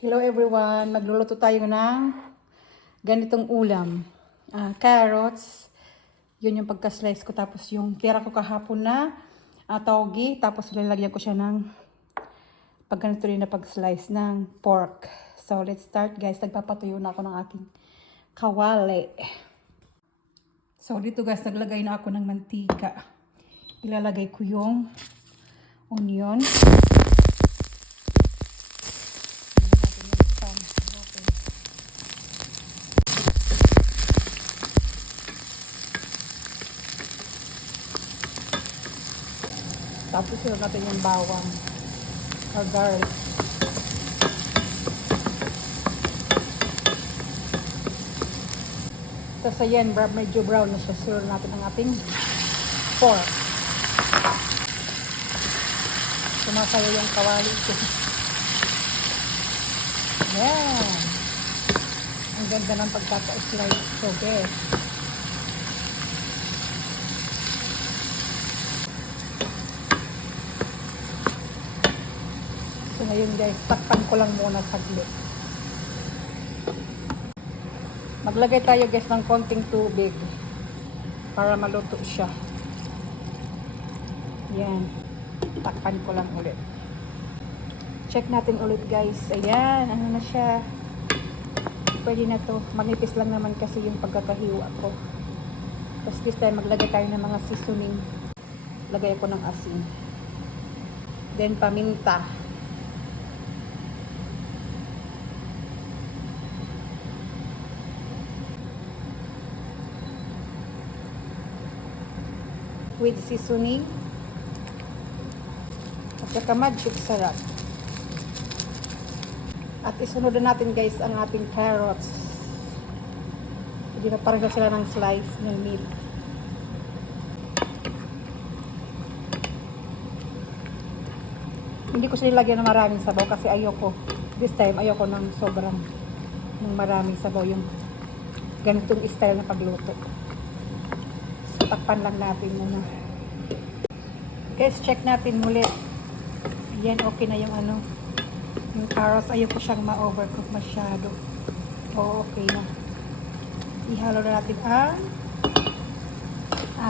Hello everyone, magluluto tayo ng ganitong ulam. Carrots, yun yung pagka-slice ko. Tapos yung tira ko kahapon na togi. Tapos lalagyan ko siya ng ganito rin na pag-slice ng pork. So let's start guys, nagpapatuyo na ako ng aking kawali. So dito guys, naglagay na ako ng mantika. Ilalagay ko yung onion. Tapos yun natin yung bawang or garlic. Tapos ayan, medyo brown na siya. Sure natin ang ating pork. Sumasayo yung kawali ko. Yan. Ang ganda ng pagkaka-slice ko, guys. So ngayon guys, takpan ko lang muna saglit. Maglagay tayo guys ng konting tubig para maluto siya. Yan. Takpan ko lang ulit. Check natin ulit guys. Ayan, ano na siya. Pwede na to. Manipis lang naman kasi yung pagkakahiwa ko. Tapos this time maglagay tayo ng mga seasoning. Lagay ako ng asin. Then paminta. With seasoning at saka magic sarap. At isunod natin guys ang ating carrots. Hindi na parang sila ng slice ng meat. Hindi ko sila lagyan ng maraming sabaw kasi ayoko. This time ayoko ng sobrang ng maraming sabaw, yung ganitong style na pagluto. Takpan lang natin muna. Guys, check natin muli. Yan, okay na yung yung carrots. Ayoko siyang ma-overcook masyado. Oo, okay na. Ihalo na natin ang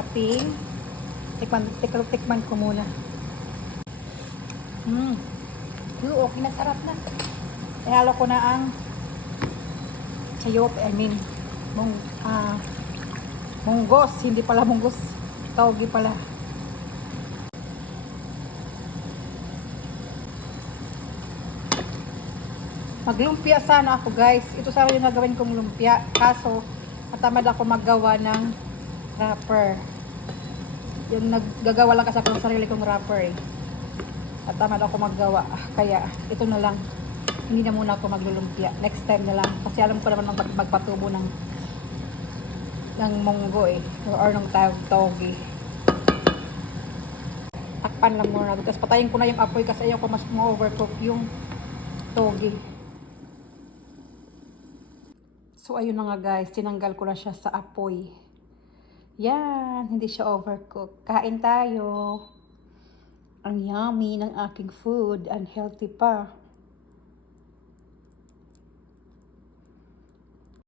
ating tikman ko muna. Okay na, sarap na. Ihalo ko na ang chayote, munggos, hindi pala munggos, togi pala. Maglumpia sana ako guys. Ito sana yung nagawin kong lumpia. Kaso, natamad ako maggawa ng wrapper. Yung naggagawa lang kasi ako ng sarili kong wrapper eh. Natamad ako maggawa. Kaya, ito na lang. Hindi na muna ako maglulumpia. Next time na lang. Kasi alam ko naman magpatubo ng munggo eh, or ng togi. Takpan lang muna. Tapos patayin ko na yung apoy kasi ayaw ko mas ma-overcook yung togi. So ayun na nga guys, tinanggal ko na siya sa apoy. Yan, hindi siya overcook. Kain tayo. Ang yummy ng aking food, and healthy pa.